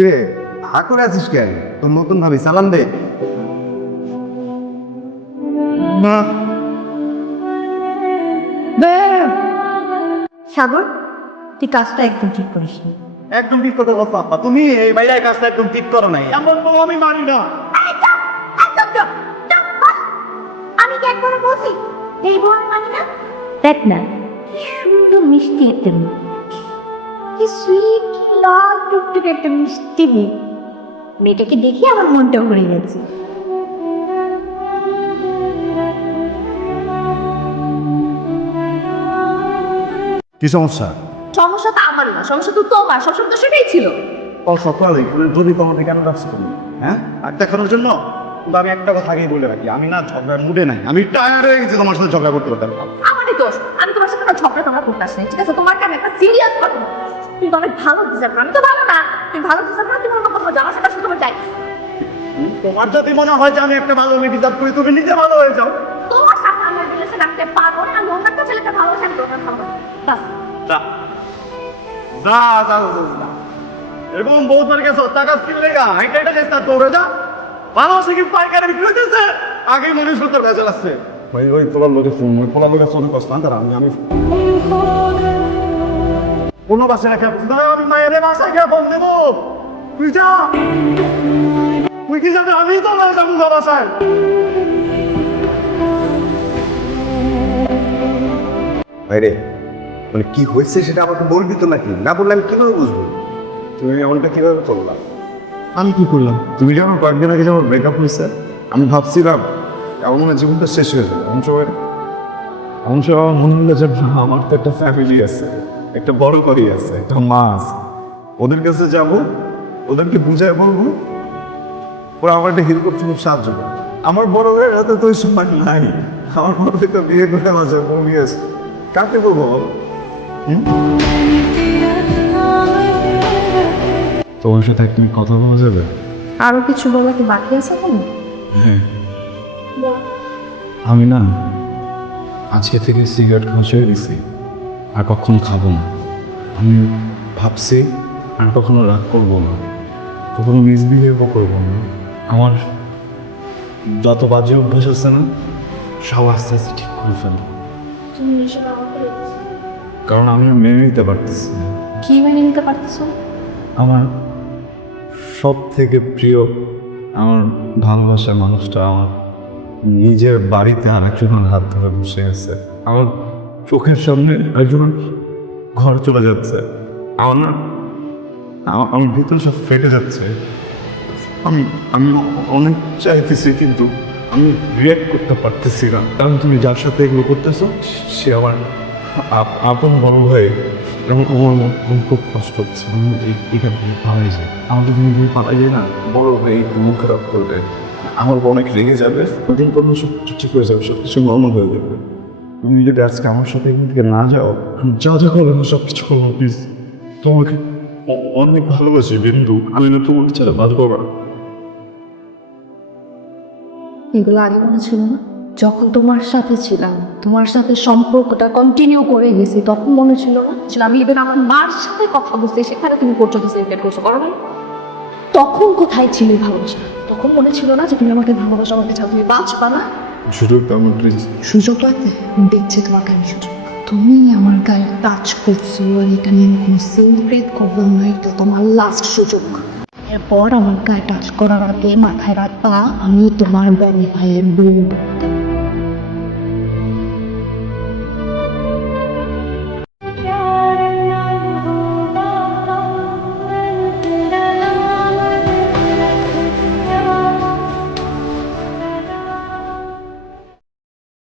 কিরে হা করে আছিস কেন? তোর নতুন ভাবি চালান দে। না সাগর, তুই কাজটা একদম ঠিক করিস নি। একদম ঠিক কথা বলতো আপা, তুমি এই বাইরের কাজটা একদম ঠিক করো নাই। এমন বউ আমি মানি না। আমি কি একবার বলছি এই বোন মানি না? দেখ না কি সুন্দর মিষ্টি একটা মেয়ে, কি সুইট লাল টুকটুকে একটা মিষ্টি মেয়ে। মেয়েটাকে দেখে আমার মনটা ভরে গেছে। কি সমস্যা? সমস্যা তো আমার না, সমস্যা তো তোমার। সমস্যা তো সেটাই ছিল। সকালে যদি তোমাকে কেন রাখছো তুমি? হ্যাঁ, আর দেখানোর জন্য? কিন্তু আমি একটা কথা আগেই বলে রাখি, আমি না ঝগড়ার মুডে নাই। আমি টায়ার হয়ে গেছি তোমার সাথে ঝগড়া করতে করতে। আমারই দোষ, আমি তোমার সাথে ঝগড়া টগড়া করতে আসছি, ঠিক আছে? তোমার কেন একটা সিরিয়াস কথা, তুমি তো অনেক ভালো ডিজার্ভ করো। আমি তো ভালো না, তুমি ভালো ডিজার্ভ করো, তুমি আমার কথা জানার সাথে সাথে তোমার চাই। তোমার যদি মনে হয় যে আমি একটা ভালো মেয়ে ডিজার্ভ করি, তুমি নিজে ভালো হয়ে যাও। তোমার সাথে আমার রিলেশন রাখতে পারবো না। আমি অন্য একটা ছেলেকে ভালোবাসি, আমি তোমার ভালো বাস। যা যা যা যা। এরকম বহুতবার গেছো টাকা কিনলে গা হাইটা হাইটা গেছে তার দৌড়ে যা। ভালোবাসা কি পাইকারি বিক্রি হইতেছে? আগেই মানুষ তোর কাছে আসছে। ভাই ওই পোলার লোকে ফোন, ওই পোলার লোকে ফোন করছ না তারা। আমি কোনো বাসে রেখে আমি মায়ের বাসায় গিয়ে ফোন দেবো। তুই যা, তুই কি যাবে? আমি তো না যাবো বাসায়। ভাইরে মানে কি হয়েছে সেটা আমাকে বলবি তো নাকি? না বললে আমি কিভাবে বুঝবো? তুমি এমনটা কিভাবে করলাম? আমি কি করলাম? তুমি যখন কয়েকদিন আগে যখন ব্রেকআপ হয়েছে, আমি ভাবছিলাম এমন মনে জীবনটা শেষ হয়ে যাবে। এমন সময় মনে হলো যে আমার তো একটা ফ্যামিলি আছে, একটা বড় বাড়ি আছে, একটা মা আছে। ওদের কাছে যাব, ওদেরকে বুঝায় বলবো, ওরা আমার একটা হেল্প করতে খুব সাহায্য করে। আমার বড় ভাইয়ের হাতে তো ওই সময় নাই। আমার বড় ভাই তো বিয়ে করে মাঝে বমি আছে। কাকে বলবো বল? তোমার সাথে একদিন কথা বলা যাবে? আরো কিছু বলা কি বাকি আছে? হ্যাঁ, আমি না আজকে থেকে সিগারেট খাওয়া ছেড়ে দিছি, আর কখনো খাবো না। আমি ভাবছি আর কখনো রাগ করবো না, কখনো মিসবিহেভও করবো না। আমার যত বাজে অভ্যাস আছে না, সব আস্তে আস্তে ঠিক করে ফেলবো। তুমি এসব আমাকে কারণ আমি মেনে নিতে পারতেছি না। কি মেনে নিতে পারতেছো? আমার সব থেকে প্রিয়, আমার ভালোবাসার মানুষটা আমার নিজের বাড়িতে আর একজনের হাত ধরে বসে আছে। আমার চোখের সামনে একজন ঘর চলে যাচ্ছে। আমার না আমার ভিতর সব ফেটে যাচ্ছে। আমি আমি অনেক চাইতেছি কিন্তু আমি রিয়াক্ট করতে পারতেছি না। কারণ তুমি যার সাথে এগুলো করতেছো সে আমার আপন বড় ভাই। এবং আমার খুব কষ্ট হচ্ছে। আমি এখান থেকে পালাই যাই। আমাকে তুমি যদি পালাই যাই না, বড় ভাই মন খারাপ করবে, আমার অনেক রেগে যাবে। ওদিন কোনো সব ঠিক হয়ে যাবে, সব কিছু নর্মাল হয়ে যাবে। তুমি যদি আজকে আমার সাথে এখান থেকে না যাও, যা যা করো না সব কিছু করবো প্লিজ। তোমাকে অনেক ভালোবাসি বিন্দু, আমি না তোমার ছাড়া বাঁচবো না। এগুলো আগে মনে ছিল না? যখন তোমার সাথে ছিলাম, তোমার সাথে সম্পর্কটা কন্টিনিউ করে গেছি, তখন মনে ছিল না আমি ইভেন আমার মার সাথে কথা বলছি, সেখানে তুমি পর্যন্ত সেলিব্রেট করছো, করো না? তখন কোথায় ছিলে ভালোবাসা? তখন মনে ছিল না যে তুমি আমাকে ভালোবাসা, আমাকে ছাড়া তুমি বাঁচবা না? সুযোগ তো আমার প্লিজ। সুযোগ লাগবে, দেখছে তোমার গায়ে সুযোগ। তুমি আমার গায়ে টাচ করছো, আর এটা নিয়ে কোনো সেলিব্রেট করবো না, এটা তোমার লাস্ট সুযোগ। এরপর আমার গায়ে টাচ করার আগে মাথায় রাখবা আমি তোমার ভাইয়ের বউ।